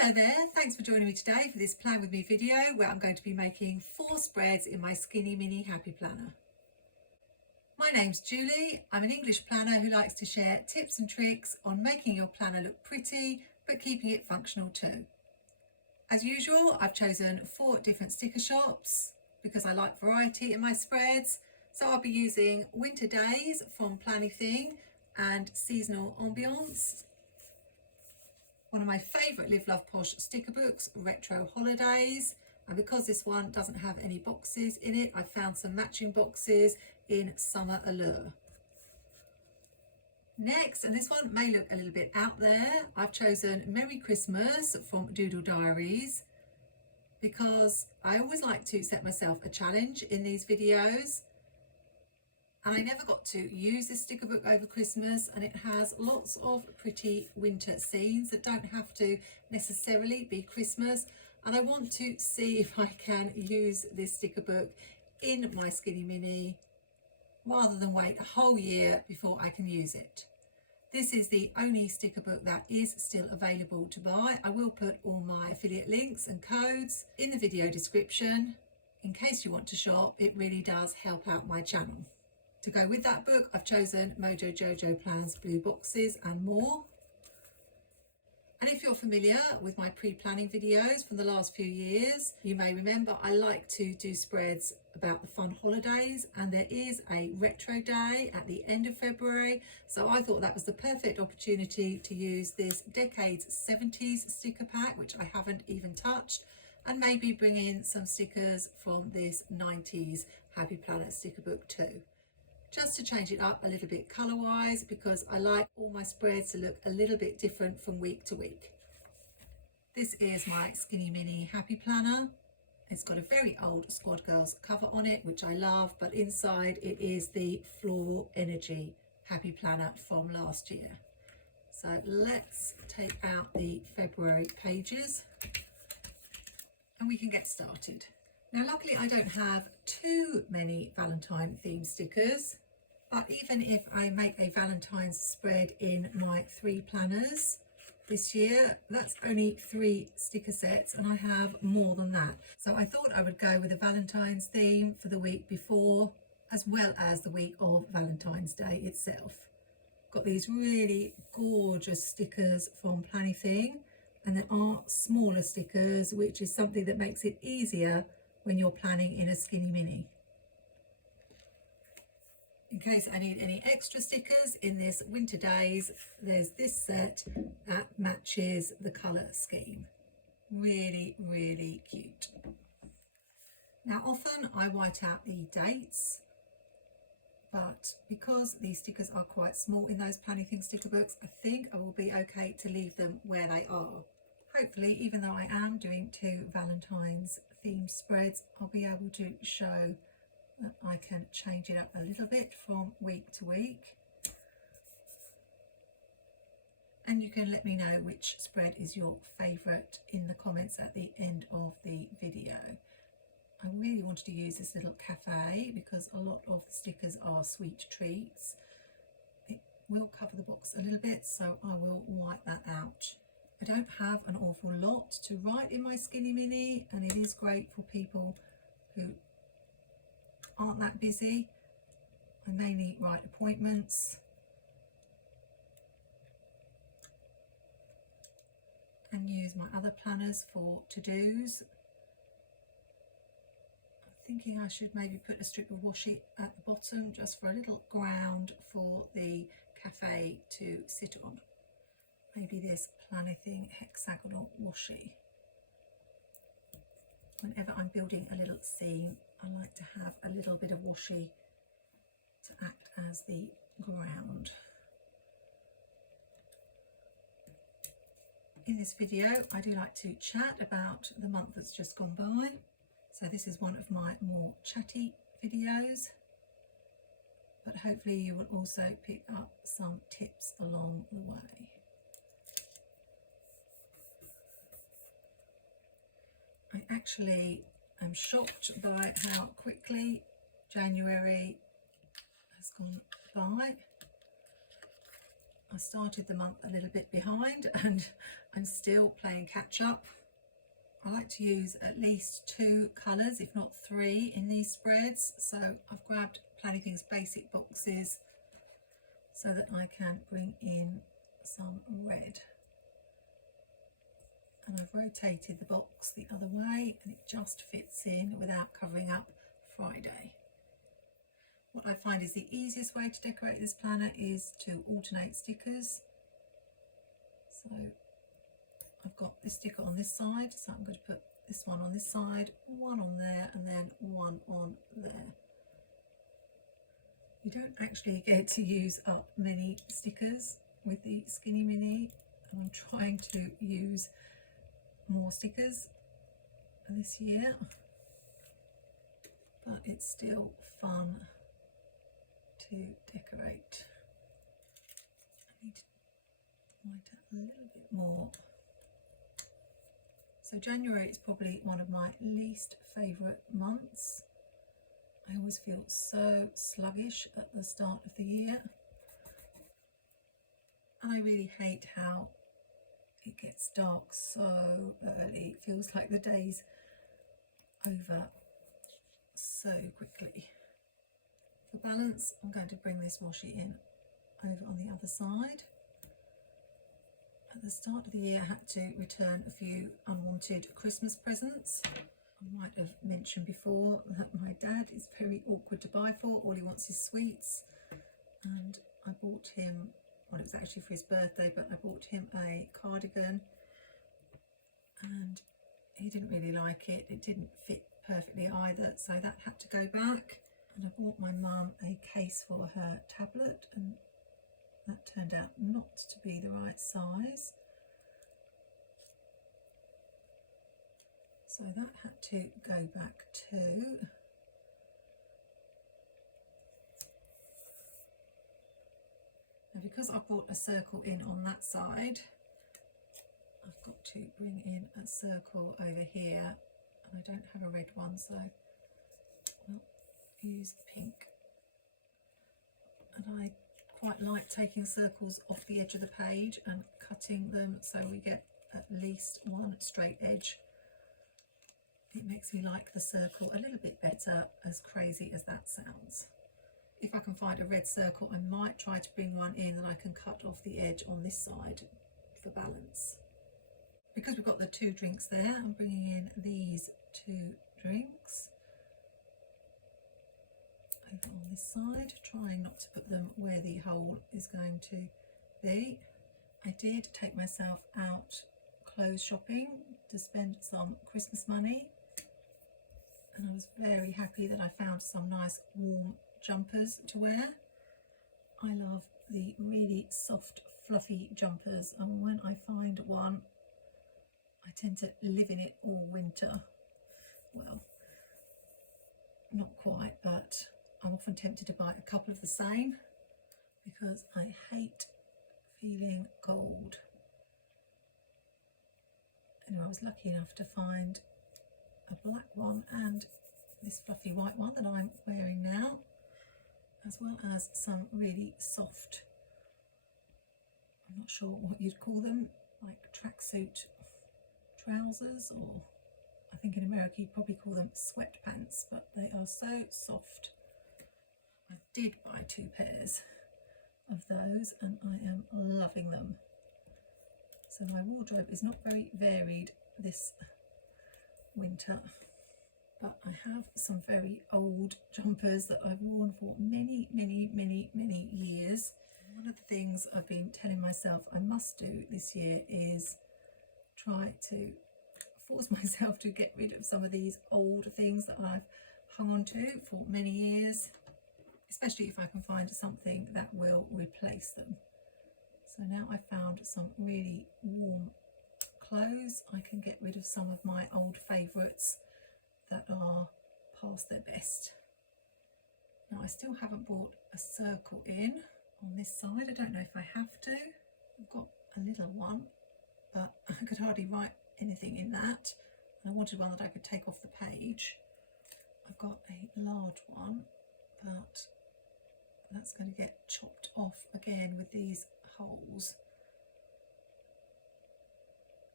Hello there, thanks for joining me today for this Plan With Me video where I'm going to be making 4 spreads in my Skinny Mini Happy Planner. My name's Julie, I'm an English planner who likes to share tips and tricks on making your planner look pretty but keeping it functional too. As usual, I've chosen 4 different sticker shops because I like variety in my spreads, so I'll be using Winter Days from Planything and Seasonal Ambiance. One of my favourite Live Love Posh sticker books, Retro Holidays, and because this one doesn't have any boxes in it, I found some matching boxes in Summer Allure. Next, and this one may look a little bit out there, I've chosen Merry Christmas from Doodle Diaries because I always like to set myself a challenge in these videos. And I never got to use this sticker book over Christmas, and it has lots of pretty winter scenes that don't have to necessarily be Christmas. And I want to see if I can use this sticker book in my Skinny Mini rather than wait a whole year before I can use it. This is the only sticker book that is still available to buy. I will put all my affiliate links and codes in the video description in case you want to shop. It really does help out my channel. To go with that book, I've chosen Mojo Jojo Plans blue boxes and more. And if you're familiar with my pre-planning videos from the last few years, you may remember I like to do spreads about the fun holidays, and there is a retro day at the end of February. So I thought that was the perfect opportunity to use this Decades 70s sticker pack, which I haven't even touched, and maybe bring in some stickers from this 90s Happy Planner sticker book too. Just to change it up a little bit colour wise, because I like all my spreads to look a little bit different from week to week. This is my Skinny Mini Happy Planner. It's got a very old Squad Girls cover on it, which I love, but inside it is the Floor Energy Happy Planner from last year. So let's take out the February pages and we can get started. Now luckily I don't have too many Valentine themed stickers, but even if I make a Valentine's spread in my 3 planners this year, that's only 3 sticker sets and I have more than that. So I thought I would go with a Valentine's theme for the week before as well as the week of Valentine's Day itself. Got these really gorgeous stickers from Planything, and there are smaller stickers, which is something that makes it easier when you're planning in a Skinny Mini. In case I need any extra stickers in this Winter Days, there's this set that matches the colour scheme. Really, really cute. Now often I white out the dates, but because these stickers are quite small in those Planything sticker books, I think I will be okay to leave them where they are. Hopefully, even though I am doing 2 Valentine's themed spreads, I'll be able to show that I can change it up a little bit from week to week. And you can let me know which spread is your favourite in the comments at the end of the video. I really wanted to use this little cafe because a lot of the stickers are sweet treats. It will cover the box a little bit, so I will wipe that out. I don't have an awful lot to write in my Skinny Mini, and it is great for people who aren't that busy. I mainly write appointments and use my other planners for to-dos. I'm thinking I should maybe put a strip of washi at the bottom just for a little ground for the cafe to sit on. Maybe this Planything hexagonal washi. Whenever I'm building a little scene, I like to have a little bit of washi to act as the ground. In this video, I do like to chat about the month that's just gone by. So this is one of my more chatty videos, but hopefully you will also pick up some tips along the way. I actually am shocked by how quickly January has gone by. I started the month a little bit behind and I'm still playing catch up. I like to use at least 2 colours, if not 3, in these spreads. So I've grabbed Planning Things Basic boxes so that I can bring in some red. And I've rotated the box the other way and it just fits in without covering up Friday. What I find is the easiest way to decorate this planner is to alternate stickers. So I've got this sticker on this side, so I'm going to put this one on this side, one on there, and then one on there. You don't actually get to use up many stickers with the Skinny Mini, and I'm trying to use more stickers this year, but it's still fun to decorate. I need to white it a little bit more. So January is probably one of my least favourite months. I always feel so sluggish at the start of the year. And I really hate how it gets dark so early. It feels like the day's over so quickly. For balance, I'm going to bring this washi in over on the other side. At the start of the year, I had to return a few unwanted Christmas presents. I might have mentioned before that my dad is very awkward to buy for. All he wants is sweets. And I bought him, well, it was actually for his birthday, but I bought him a cardigan and he didn't really like it. It didn't fit perfectly either, so that had to go back. And I bought my mum a case for her tablet, and that turned out not to be the right size. So that had to go back too. Now, because I brought a circle in on that side, I've got to bring in a circle over here, and I don't have a red one, so I'll use pink. And I quite like taking circles off the edge of the page and cutting them so we get at least one straight edge. It makes me like the circle a little bit better, as crazy as that sounds. If I can find a red circle, I might try to bring one in that I can cut off the edge on this side for balance. Because we've got the 2 drinks there, I'm bringing in these 2 drinks over on this side, trying not to put them where the hole is going to be. I did take myself out clothes shopping to spend some Christmas money, and I was very happy that I found some nice warm jumpers to wear. I love the really soft fluffy jumpers, and when I find one I tend to live in it all winter. Well, not quite, but I'm often tempted to buy a couple of the same because I hate feeling cold. Anyway, I was lucky enough to find a black one and this fluffy white one that I'm wearing now, as well as some really soft, I'm not sure what you'd call them, like tracksuit trousers, or I think in America you'd probably call them sweatpants, but they are so soft. I did buy 2 pairs of those and I am loving them. So my wardrobe is not very varied this winter, but I have some very old jumpers that I've worn for many years. One of the things I've been telling myself I must do this year is try to force myself to get rid of some of these old things that I've hung on to for many years, especially if I can find something that will replace them. So now I've found some really warm clothes. I can get rid of some of my old favourites that are past their best. Now I still haven't brought a circle in on this side. I don't know if I have to. I've got a little one, but I could hardly write anything in that. And I wanted one that I could take off the page. I've got a large one, but that's going to get chopped off again with these holes.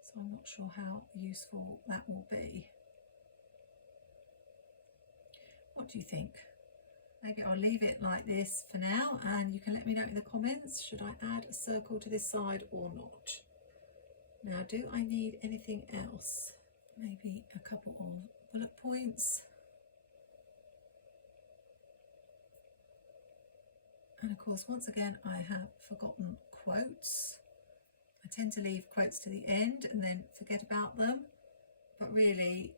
So I'm not sure how useful that will be. What do you think? Maybe I'll leave it like this for now, and you can let me know in the comments, should I add a circle to this side or not? Now, do I need anything else? Maybe a couple of bullet points. And of course, once again, I have forgotten quotes. I tend to leave quotes to the end and then forget about them. But really,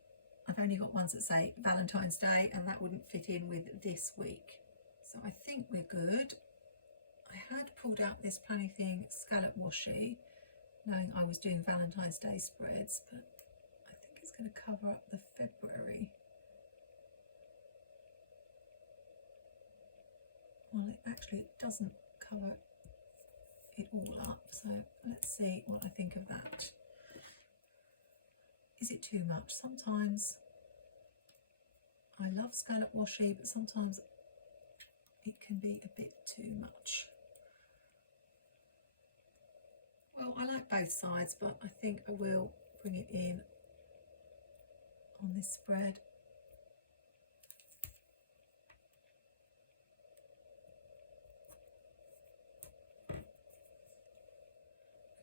I've only got ones that say Valentine's Day, and that wouldn't fit in with this week. So I think we're good. I had pulled out this Planny Thing scallop washi, knowing I was doing Valentine's Day spreads, but I think it's going to cover up the February. Well, it doesn't cover it all up, so let's see what I think of that. Is it too much? Sometimes I love scallop washi, but sometimes it can be a bit too much. Well, I like both sides, but I think I will bring it in on this spread.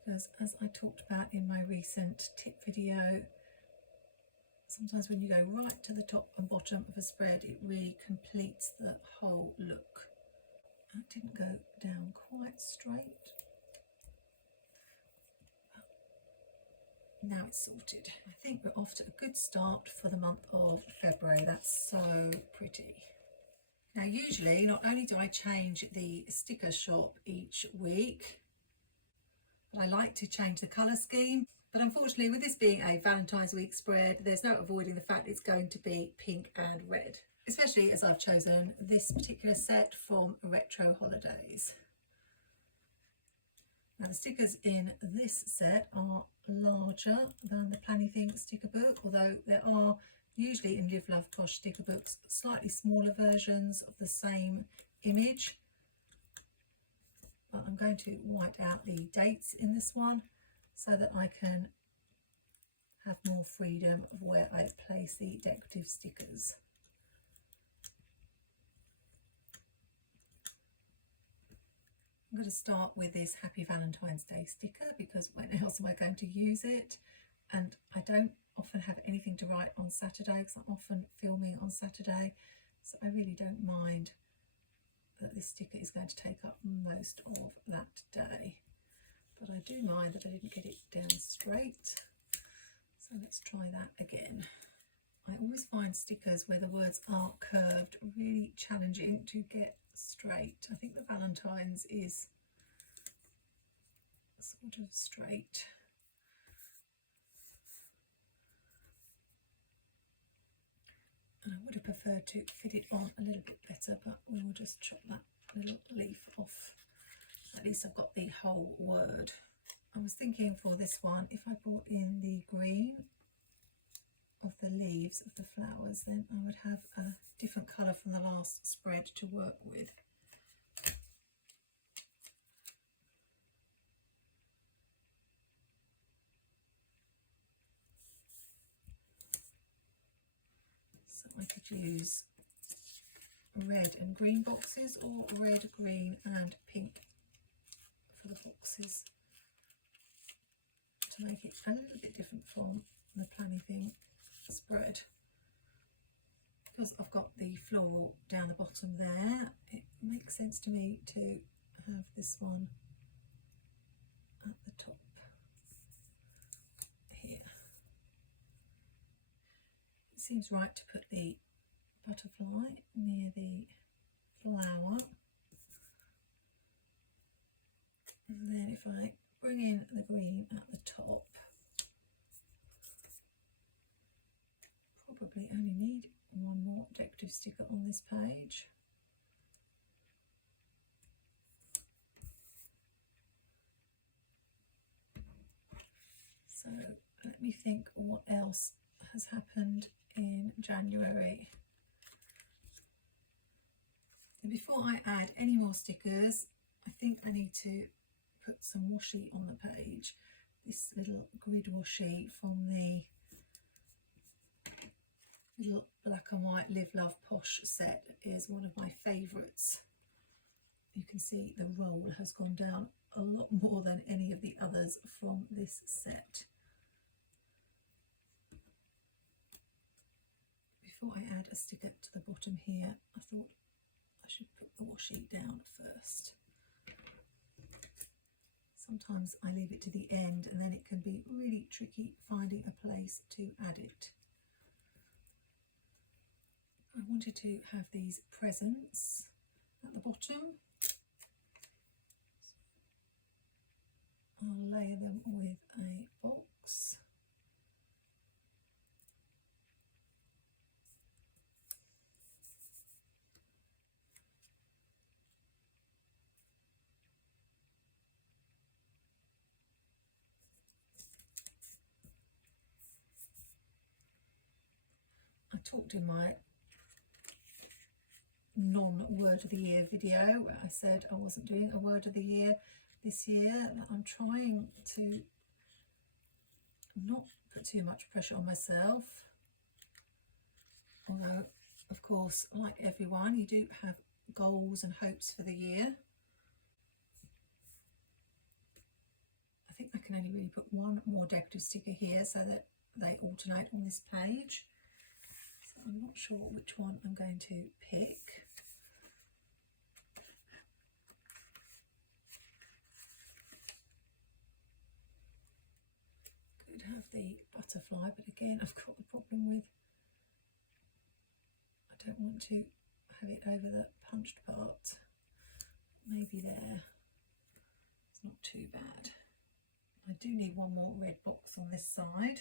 Because as I talked about in my recent tip video, sometimes when you go right to the top and bottom of a spread, it really completes the whole look. That didn't go down quite straight. But now it's sorted. I think we're off to a good start for the month of February. That's so pretty. Now, usually, not only do I change the sticker shop each week, but I like to change the colour scheme. But unfortunately, with this being a Valentine's week spread, there's no avoiding the fact it's going to be pink and red, especially as I've chosen this particular set from Retro Holidays. Now, the stickers in this set are larger than the Planny Thing sticker book, although there are usually in Live Love Posh sticker books slightly smaller versions of the same image. But I'm going to white out the dates in this one so that I can have more freedom of where I place the decorative stickers. I'm going to start with this Happy Valentine's Day sticker, because when else am I going to use it? And I don't often have anything to write on Saturday because I'm often filming on Saturday, so I really don't mind that this sticker is going to take up most of that day. But I do mind that I didn't get it down straight, so let's try that again. I always find stickers where the words are curved really challenging to get straight. I think the Valentine's is sort of straight. And I would have preferred to fit it on a little bit better, but we will just chop that little leaf off. At least I've got the whole word. I was thinking for this one, if I brought in the green of the leaves of the flowers, then I would have a different colour from the last spread to work with. So I could use red and green boxes, or red, green and pink for the boxes, to make it a little bit different from the Planny Thing spread. Because I've got the floral down the bottom there, it makes sense to me to have this one at the top here. It seems right to put the butterfly near the flower, and then if I bring in the green at the top, probably only need one more decorative sticker on this page. So let me think what else has happened in January. And before I add any more stickers, I think I need to put some washi on the page. This little grid washi from the little black and white Live Love Posh set is one of my favourites. You can see the roll has gone down a lot more than any of the others from this set. Before I add a sticker to the bottom here, I thought I should put the washi down first. Sometimes I leave it to the end and then it can be really tricky finding a place to add it. I wanted to have these presents at the bottom. I'll layer them with a box. I talked in my non-word of the year video where I said I wasn't doing a word of the year this year, that I'm trying to not put too much pressure on myself, although of course like everyone you do have goals and hopes for the year. I think I can only really put one more decorative sticker here so that they alternate on this page, so I'm not sure which one I'm going to pick. Have the butterfly, but again I've got the problem with I don't want to have it over the punched part. Maybe there, it's not too bad. I do need one more red box on this side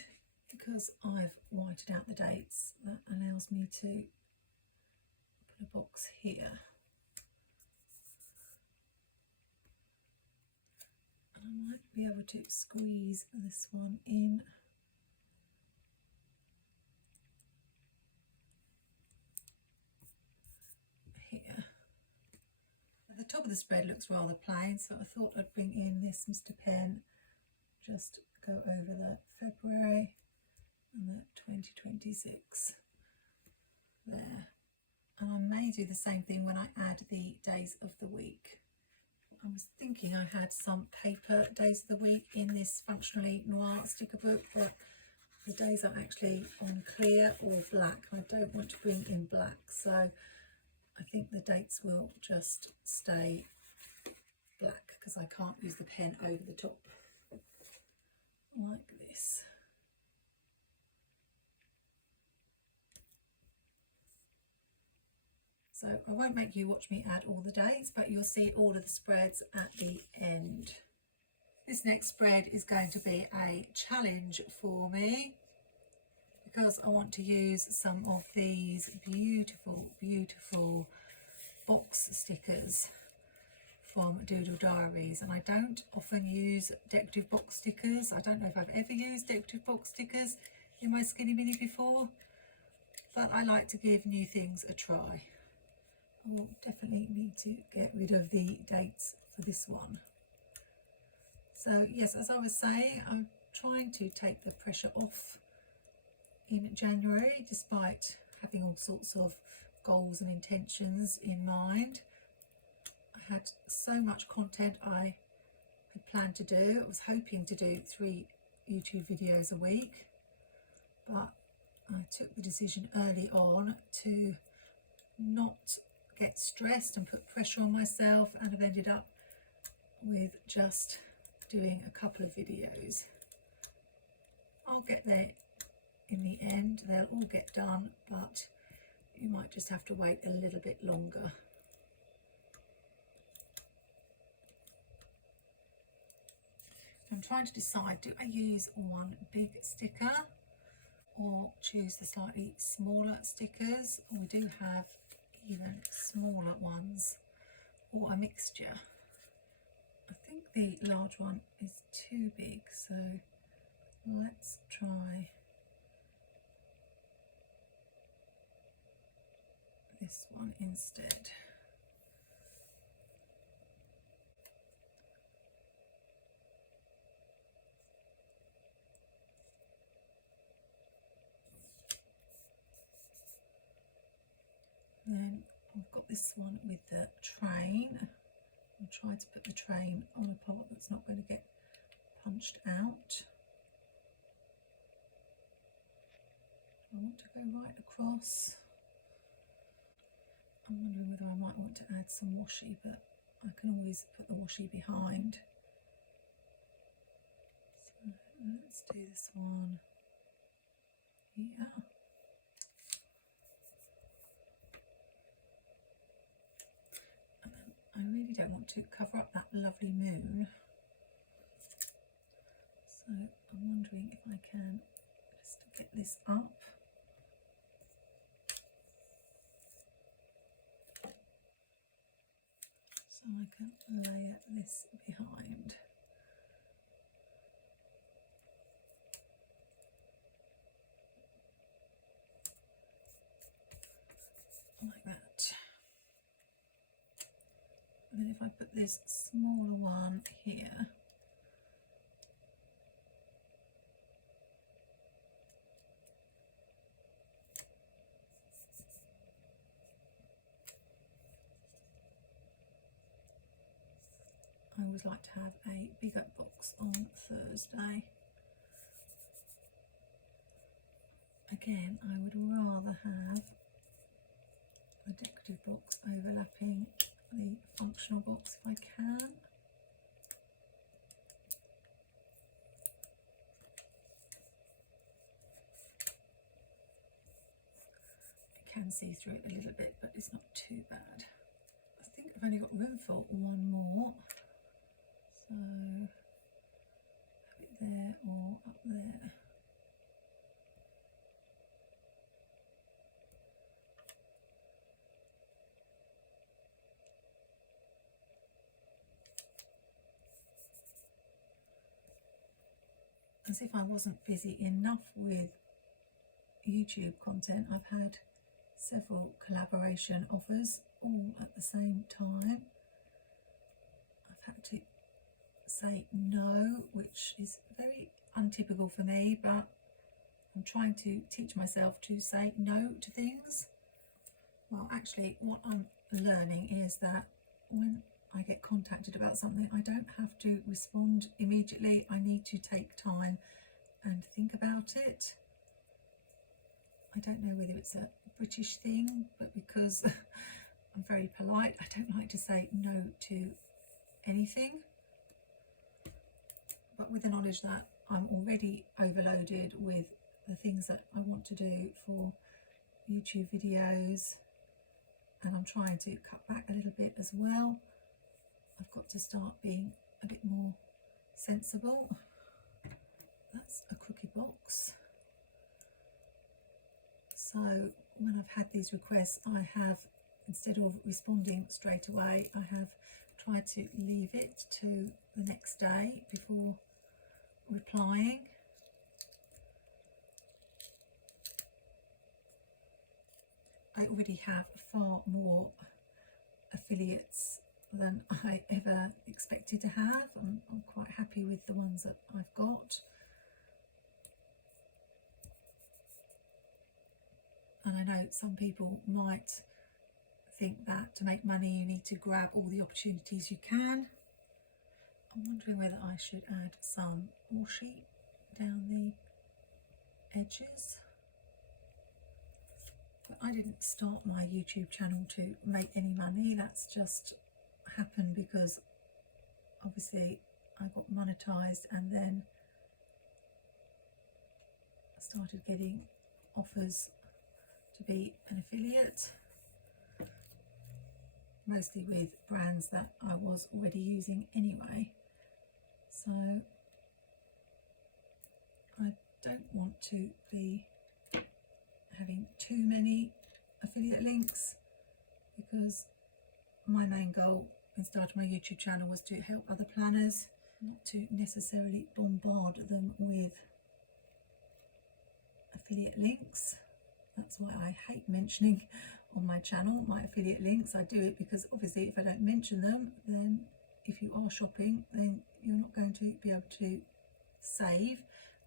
because I've whited out the dates. That allows me to put a box here. I might be able to squeeze this one in. Here. The top of the spread looks rather plain, so I thought I'd bring in this Mr. Pen, just go over the February and the 2026 there. And I may do the same thing when I add the days of the week. I was thinking I had some paper days of the week in this Functionally Noir sticker book, but the days are actually on clear or black. I don't want to bring in black, so I think the dates will just stay black because I can't use the pen over the top like this. So I won't make you watch me add all the dates, but you'll see all of the spreads at the end. This next spread is going to be a challenge for me because I want to use some of these beautiful, beautiful box stickers from Doodle Diaries, and I don't often use decorative box stickers. I don't know if I've ever used decorative box stickers in my Skinny Mini before, but I like to give new things a try. I will definitely need to get rid of the dates for this one. So yes, as I was saying, I'm trying to take the pressure off in January, despite having all sorts of goals and intentions in mind. I had so much content I had planned to do. I was hoping to do 3 YouTube videos a week, but I took the decision early on to not get stressed and put pressure on myself, and I've ended up with just doing a couple of videos. I'll get there in the end, they'll all get done, but you might just have to wait a little bit longer. I'm trying to decide, do I use one big sticker or choose the slightly smaller stickers? We do have even smaller ones, or a mixture. I think the large one is too big, so let's try this one instead. I've got this one with the train. I'll try to put the train on a part that's not going to get punched out. I want to go right across. I'm wondering whether I might want to add some washi, but I can always put the washi behind. So let's do this one here. And then I really don't want to cover up that lovely moon. So I'm wondering if I can just get this up. So I can layer this behind. Like that. And then if I put this smaller one here, I always like to have a bigger box on Thursday. Again, I would rather have the decorative box overlapping the functional box if I can. You can see through it a little bit, but it's not too bad. I think I've only got room for one more. So have it there or up there. As if I wasn't busy enough with YouTube content, I've had several collaboration offers all at the same time. I've had to say no, which is very untypical for me, but I'm trying to teach myself to say no to things. Well, actually, what I'm learning is that when I get contacted about something, I don't have to respond immediately. I need to take time and think about it. I don't know whether it's a British thing, but because I'm very polite, I don't like to say no to anything. But with the knowledge that I'm already overloaded with the things that I want to do for YouTube videos, and I'm trying to cut back a little bit as well, I've got to start being a bit more sensible. That's a crooked box. So when I've had these requests, I have, instead of responding straight away, I have tried to leave it to the next day before replying. I already have far more affiliates than I ever expected to have. I'm quite happy with the ones that I've got. And I know some people might think that to make money you need to grab all the opportunities you can. I'm wondering whether I should add some washi down the edges. But I didn't start my YouTube channel to make any money. That's just happened because obviously I got monetized and then I started getting offers to be an affiliate, mostly with brands that I was already using anyway. So I don't want to be having too many affiliate links, because my main goal in starting my YouTube channel was to help other planners, not to necessarily bombard them with affiliate links. That's why I hate mentioning on my channel my affiliate links. I do it because obviously if I don't mention them, then if you are shopping, then you're not going to be able to save.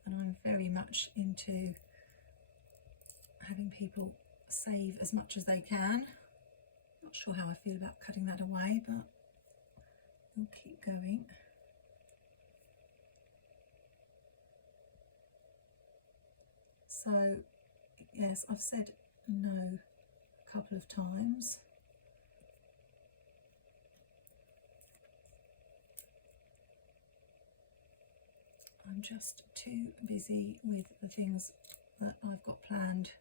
And I'm very much into having people save as much as they can. Not sure how I feel about cutting that away, but we'll keep going. So yes, I've said no a couple of times. I'm just too busy with the things that I've got planned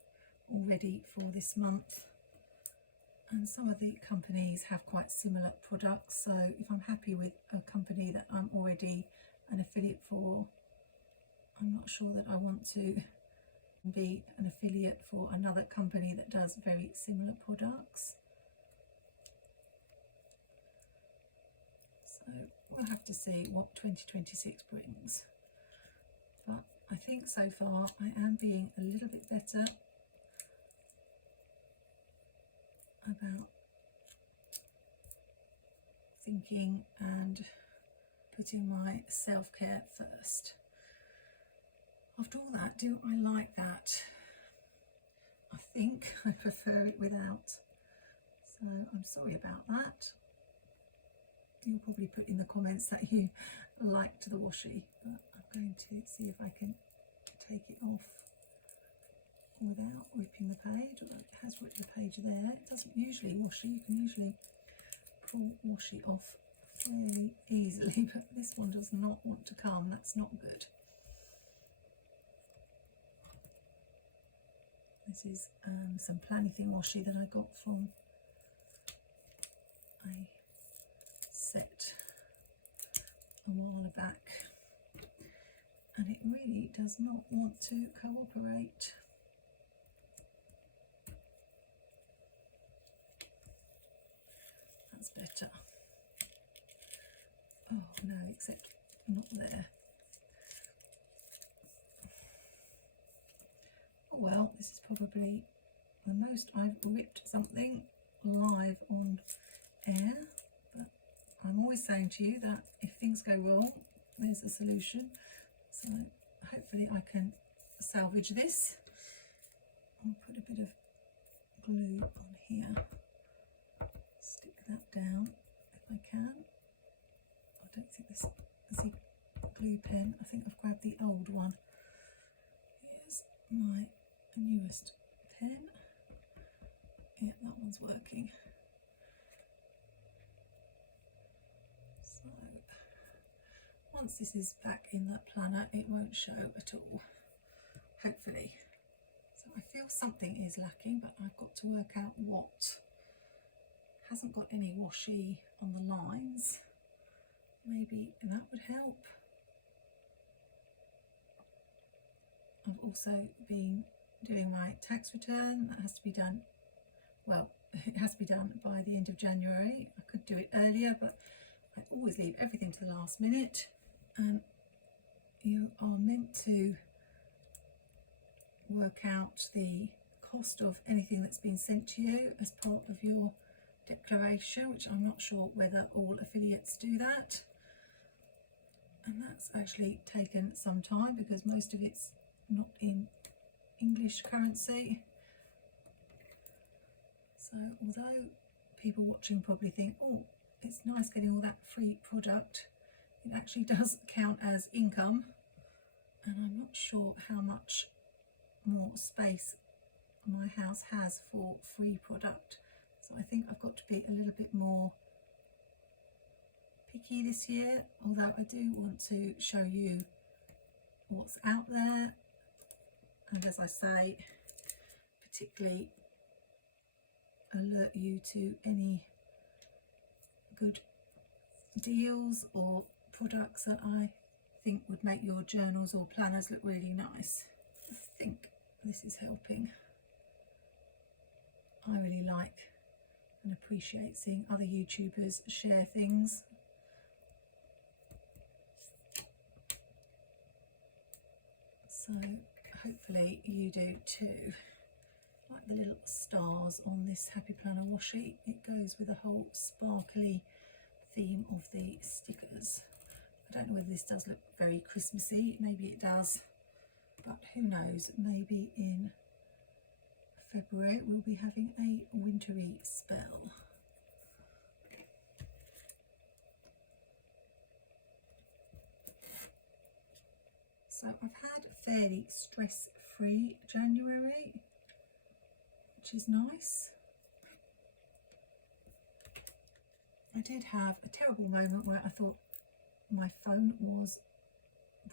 already for this month, and some of the companies have quite similar products, so if I'm happy with a company that I'm already an affiliate for, I'm not sure that I want to be an affiliate for another company that does very similar products. So we'll have to see what 2026 brings. But I think so far I am being a little bit better about thinking and putting my self-care first. After all that, do I like that? I think I prefer it without. So I'm sorry about that. You'll probably put in the comments that you liked the washi, but I'm going to see if I can take it off without ripping the page. Although it has ripped the page there. It doesn't usually washi. You can usually pull washi off fairly easily, but this one does not want to come. That's not good. This is some Planything washi that I got from a set a while back, and it really does not want to cooperate. That's better. Oh no, except not there. Oh well, this is probably the most I've ripped something live on air, but I'm always saying to you that if things go wrong, there's a solution. So hopefully I can salvage this. I'll put a bit of glue on here, stick that down if I can. I don't think this is a glue pen. I think I've grabbed the old one. Here's my newest pen. Yeah, that one's working. So once this is back in that planner, it won't show at all, hopefully. So I feel something is lacking, but I've got to work out what. Hasn't got any washi on the lines. Maybe that would help. I've also been doing my tax return. That has to be done, well, it has to be done by the end of January. I could do it earlier, but I always leave everything to the last minute. And you are meant to work out the cost of anything that's been sent to you as part of your declaration, which I'm not sure whether all affiliates do that. And that's actually taken some time because most of it's not in English currency. So although people watching probably think, oh, it's nice getting all that free product, it actually does count as income, and I'm not sure how much more space my house has for free product. So I think I've got to be a little bit more picky this year, although I do want to show you what's out there, and as I say, particularly alert you to any good deals or products that I think would make your journals or planners look really nice. I think this is helping. I really like and appreciate seeing other YouTubers share things. So hopefully you do too. Like the little stars on this Happy Planner washi, it goes with the whole sparkly theme of the stickers. I don't know whether this does look very Christmassy, maybe it does, but who knows, maybe in February we'll be having a wintry spell. So I've had a fairly stress-free January, which is nice. I did have a terrible moment where I thought my phone was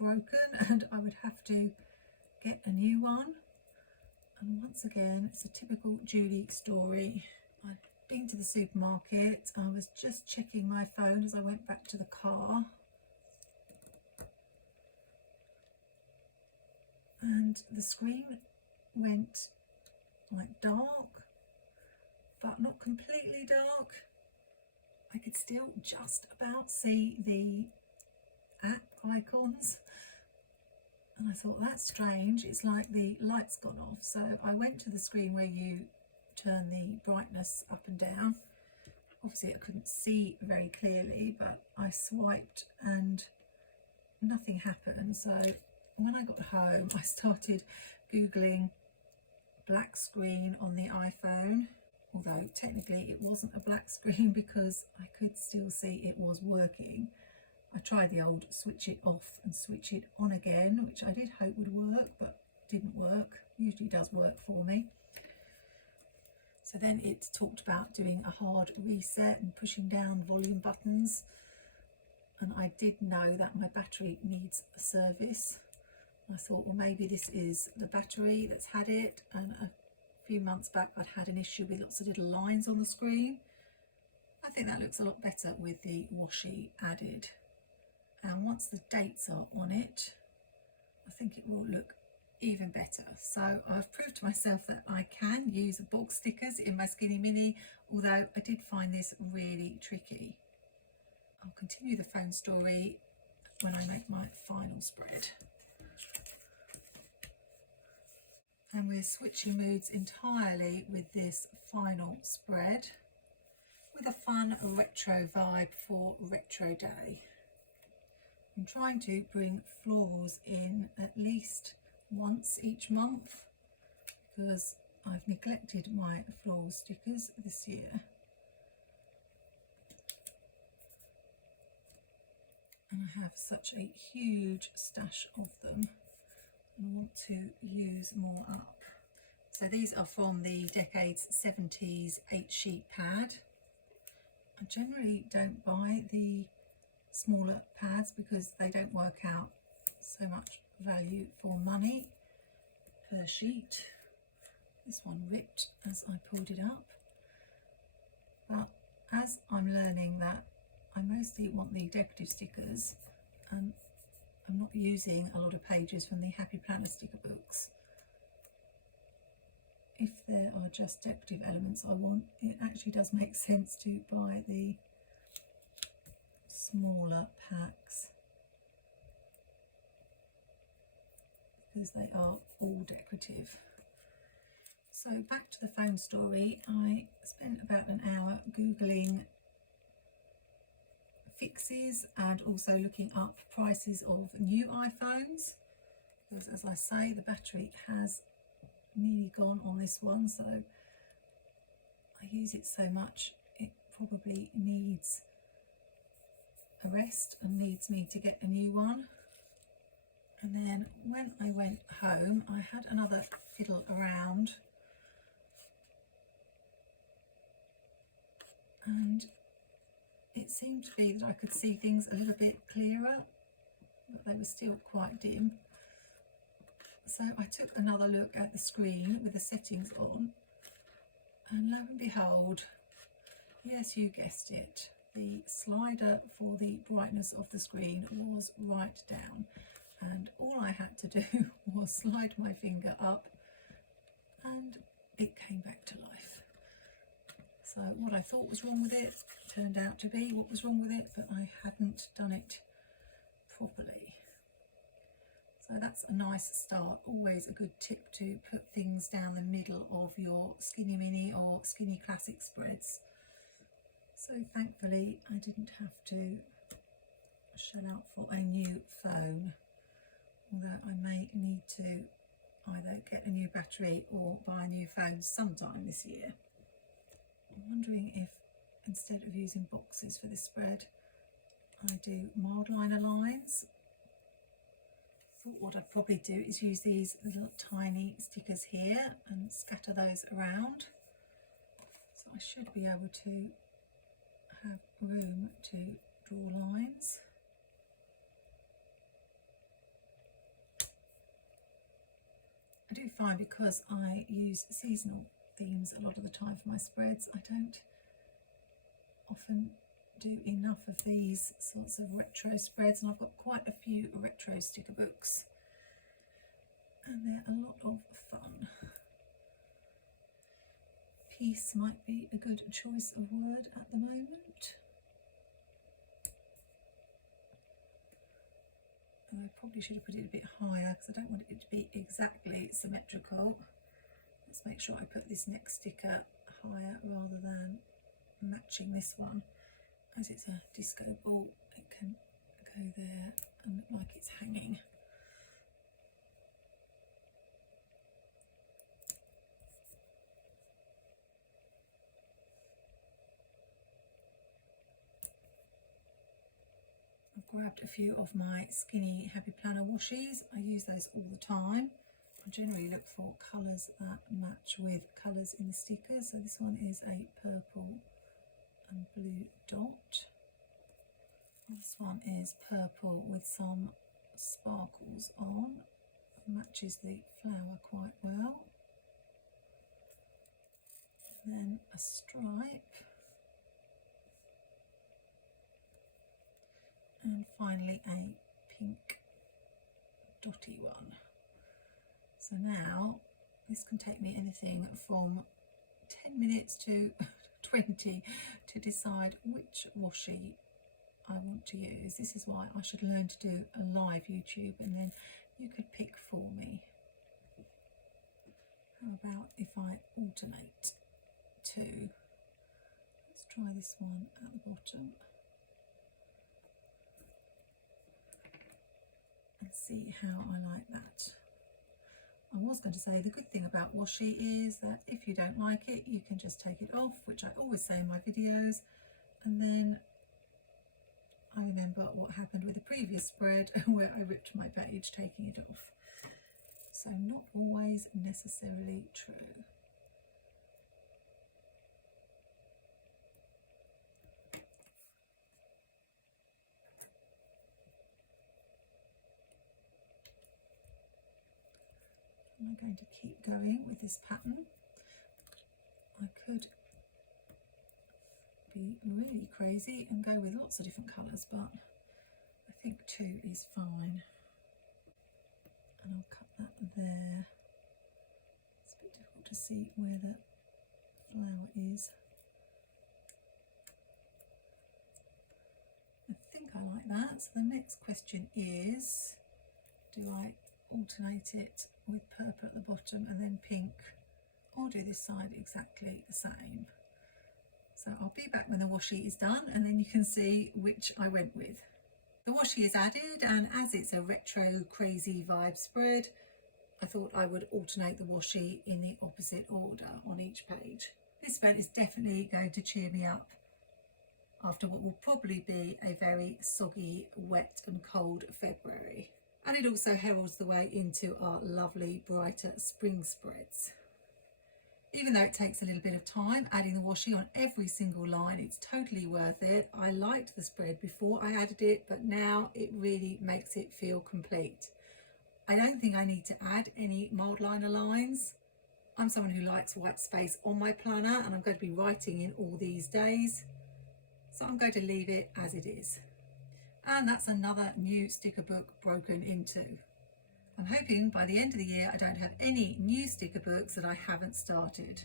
broken and I would have to get a new one. And once again, it's a typical Julie story. I'd been to the supermarket. I was just checking my phone as I went back to the car. And the screen went like dark, but not completely dark. I could still just about see the app icons. And I thought, that's strange, it's like the light's gone off. So I went to the screen where you turn the brightness up and down. Obviously I couldn't see very clearly, but I swiped and nothing happened. So when I got home, I started Googling black screen on the iPhone, although technically it wasn't a black screen because I could still see it was working. I tried the old switch it off and switch it on again, which I did hope would work, but didn't work. Usually does work for me. So then it talked about doing a hard reset and pushing down volume buttons. And I did know that my battery needs a service. I thought, well, maybe this is the battery that's had it. And a few months back, I'd had an issue with lots of little lines on the screen. I think that looks a lot better with the washi added. And once the dates are on it, I think it will look even better. So I've proved to myself that I can use box stickers in my Skinny Mini, although I did find this really tricky. I'll continue the phone story when I make my final spread. And we're switching moods entirely with this final spread with a fun retro vibe for Retro Day. I'm trying to bring florals in at least once each month because I've neglected my floral stickers this year. And I have such a huge stash of them and I want to use more up. So these are from the Decades 70s 8-sheet pad. I generally don't buy the smaller pads because they don't work out so much value for money per sheet. This one ripped as I pulled it up, but as I'm learning that I mostly want the decorative stickers and I'm not using a lot of pages from the Happy Planner sticker books, if there are just decorative elements I want, it actually does make sense to buy the smaller packs because they are all decorative. So back to the phone story, I spent about an hour googling fixes and also looking up prices of new iPhones because, as I say, the battery has nearly gone on this one, so I use it so much it probably needs a rest and needs me to get a new one. And then when I went home I had another fiddle around and it seemed to be that I could see things a little bit clearer, but they were still quite dim. So I took another look at the screen with the settings on and lo and behold, yes, you guessed it, the slider for the brightness of the screen was right down, and all I had to do was slide my finger up and it came back to life. So what I thought was wrong with it turned out to be what was wrong with it, but I hadn't done it properly. So that's a nice start. Always a good tip to put things down the middle of your Skinny Mini or Skinny Classic spreads. So thankfully I didn't have to shell out for a new phone, although I may need to either get a new battery or buy a new phone sometime this year. I'm wondering if instead of using boxes for this spread I do mild liner lines. thought what I'd probably do is use these little tiny stickers here and scatter those around. So I should be able to have room to draw lines. I do find because I use seasonal themes a lot of the time for my spreads, I don't often do enough of these sorts of retro spreads, and I've got quite a few retro sticker books and they're a lot of fun. Peace might be a good choice of word at the moment. And I probably should have put it a bit higher because I don't want it to be exactly symmetrical. Let's make sure I put this next sticker higher rather than matching this one. As it's a disco ball, it can go there and look like it's hanging. I've grabbed a few of my skinny Happy Planner washies. I use those all the time. I generally look for colours that match with colours in the sticker. So this one is a purple and blue dot. This one is purple with some sparkles on. It matches the flower quite well. And then a stripe. And finally a pink dotty one. So now this can take me anything from 10 minutes to 20 to decide which washi I want to use. This is why I should learn to do a live YouTube and then you could pick for me. How about if I alternate two? Let's try this one at the bottom and see how I like that. I was going to say the good thing about washi is that if you don't like it, you can just take it off, which I always say in my videos. And then I remember what happened with the previous spread where I ripped my page taking it off. So not always necessarily true. I'm going to keep going with this pattern. I could be really crazy and go with lots of different colours, but I think two is fine. And I'll cut that there. It's a bit difficult to see where the flower is. I think I like that. So the next question is, do I alternate it with purple at the bottom and then pink, or do this side exactly the same? So I'll be back when the washi is done and then you can see which I went with. The washi is added, and as it's a retro crazy vibe spread, I thought I would alternate the washi in the opposite order on each page. This spread is definitely going to cheer me up after what will probably be a very soggy, wet and cold February. And it also heralds the way into our lovely brighter spring spreads. Even though it takes a little bit of time adding the washi on every single line, it's totally worth it. I liked the spread before I added it, but now it really makes it feel complete. I don't think I need to add any mild liner lines. I'm someone who likes white space on my planner, and I'm going to be writing in all these days. So I'm going to leave it as it is. And that's another new sticker book broken into. I'm hoping by the end of the year I don't have any new sticker books that I haven't started.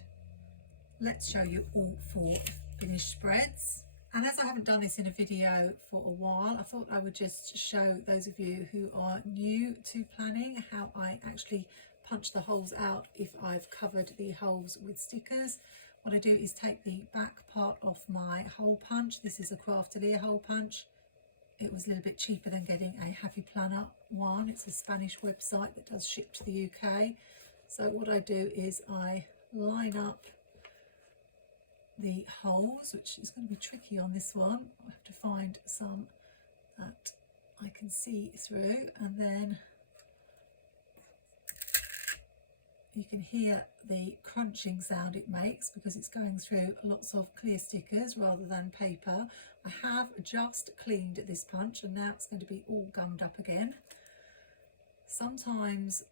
Let's show you all 4 finished spreads. And as I haven't done this in a video for a while, I thought I would just show those of you who are new to planning how I actually punch the holes out if I've covered the holes with stickers. What I do is take the back part off my hole punch. This is a Craftelier hole punch. It was a little bit cheaper than getting a Happy Planner one. It's a Spanish website that does ship to the UK. So what I do is I line up the holes, which is going to be tricky on this one. I have to find some that I can see through, and then You can hear the crunching sound it makes because it's going through lots of clear stickers rather than paper. I have just cleaned this punch and now it's going to be all gummed up again. Sometimes,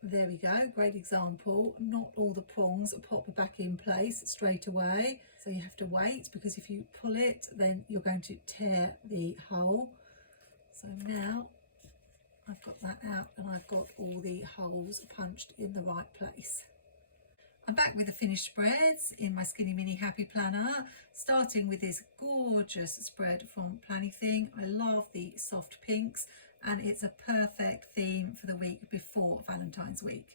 there we go, great example, not all the prongs pop back in place straight away. So you have to wait because if you pull it, then you're going to tear the hole. So now I've got that out and I've got all the holes punched in the right place. I'm back with the finished spreads in my Skinny Mini Happy Planner, starting with this gorgeous spread from Plannything. I love the soft pinks and it's a perfect theme for the week before Valentine's week,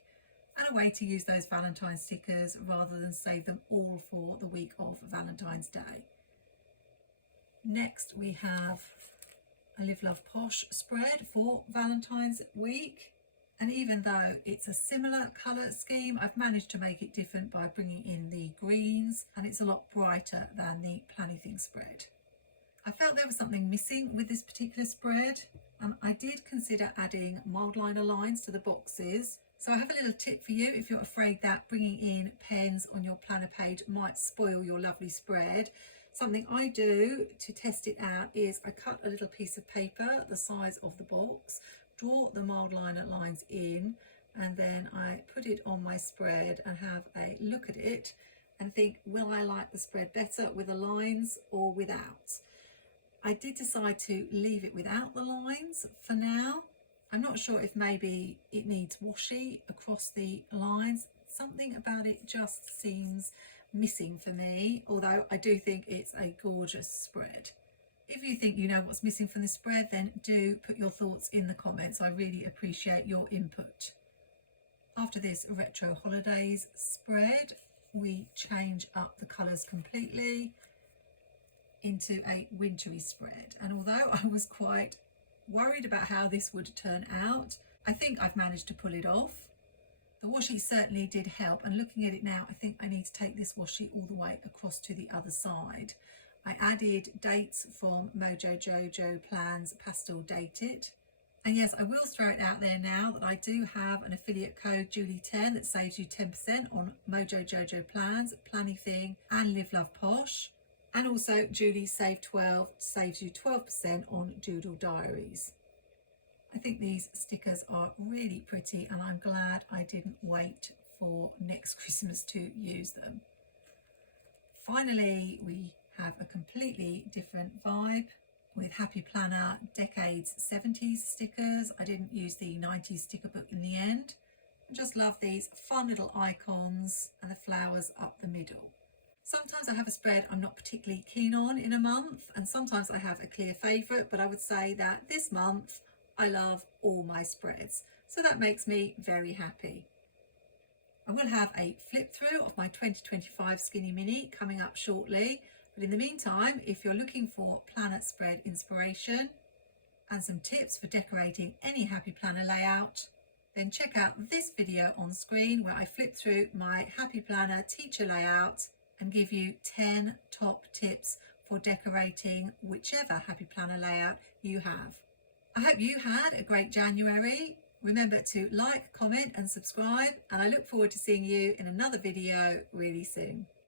and a way to use those Valentine stickers rather than save them all for the week of Valentine's Day. Next we have a Live Love Posh spread for Valentine's week, and even though it's a similar colour scheme, I've managed to make it different by bringing in the greens, and it's a lot brighter than the Plannything spread. I felt there was something missing with this particular spread, and I did consider adding mild liner lines to the boxes. So I have a little tip for you if you're afraid that bringing in pens on your planner page might spoil your lovely spread. Something I do to test it out is I cut a little piece of paper the size of the box, draw the mild liner lines in, and then I put it on my spread and have a look at it and think, will I like the spread better with the lines or without? I did decide to leave it without the lines for now. I'm not sure if maybe it needs washi across the lines. Something about it just seems missing for me, although I do think it's a gorgeous spread. If you think you know what's missing from the spread, then do put your thoughts in the comments. I really appreciate your input. After this retro holidays spread, we change up the colours completely into a wintry spread, and although I was quite worried about how this would turn out, I think I've managed to pull it off. The washi certainly did help, and looking at it now, I think I need to take this washi all the way across to the other side. I added dates from Mojo Jojo Plans Pastel Dated. And yes, I will throw it out there now that I do have an affiliate code Julie10 that saves you 10% on Mojo Jojo Plans, Plannything and Live Love Posh. And also Julie Save 12 saves you 12% on Doodle Diaries. I think these stickers are really pretty and I'm glad I didn't wait for next Christmas to use them. Finally, we have a completely different vibe with Happy Planner Decades 70s stickers. I didn't use the 90s sticker book in the end. I just love these fun little icons and the flowers up the middle. Sometimes I have a spread I'm not particularly keen on in a month, and sometimes I have a clear favourite, but I would say that this month I love all my spreads, so that makes me very happy. I will have a flip through of my 2025 Skinny Mini coming up shortly, but in the meantime, if you're looking for planner spread inspiration and some tips for decorating any Happy Planner layout, then check out this video on screen where I flip through my Happy Planner teacher layout and give you 10 top tips for decorating whichever Happy Planner layout you have. I hope you had a great January. Remember to like, comment and subscribe, and I look forward to seeing you in another video really soon.